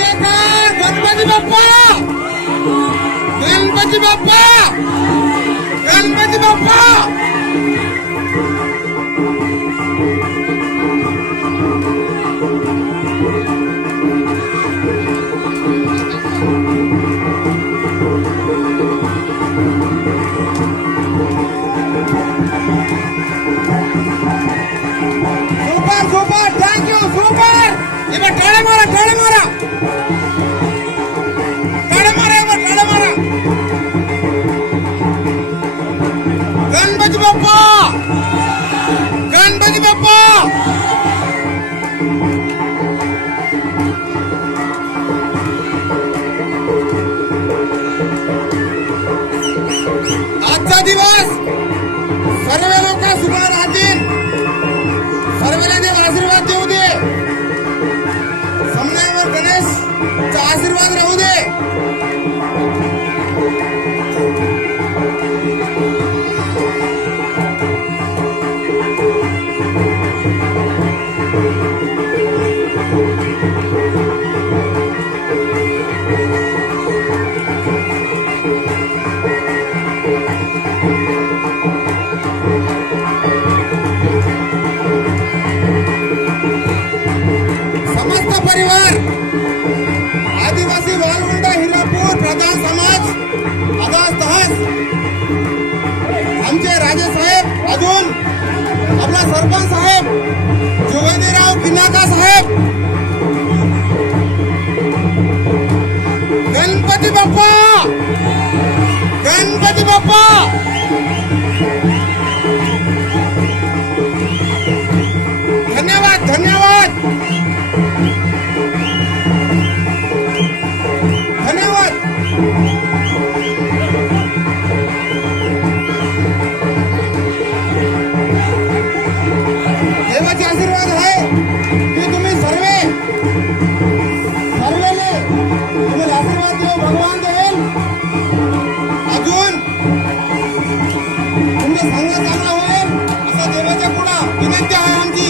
जयकार गणपती बाप्पा, गणपती बाप्पा, गणपती बाप्पा. टाळे मारा, टाळे मारा, टाळे मारा, टाळे मारा. गणपती बाप्पा, गणपती बाप्पा. आजचा दिवस सर्व लोक सुख राहतील, सर्वांना देव आशीर्वाद देऊ दे. गणेशचा आशीर्वाद राहू दे. समस्त परिवार आदिवासी वालवंड हिरापूर प्रधान समाज आगास तहस आमचे राजे साहेब, अजून आपला सरपंच साहेब जोगेंद्रराव किनाका साहेब. गणपती बाप्पा, गणपती बाप्पा. धन्यवाद, धन्यवाद, धन्यवाद. देवाचे आशीर्वाद आहे की तुम्ही सर्वे सर्वेने तुम्हाला आशीर्वाद देऊ, भगवान देवेल. अजून तुमचे सांगणं चांगलं होईल असं देवाच्या पुढं विनंती आहे आमची.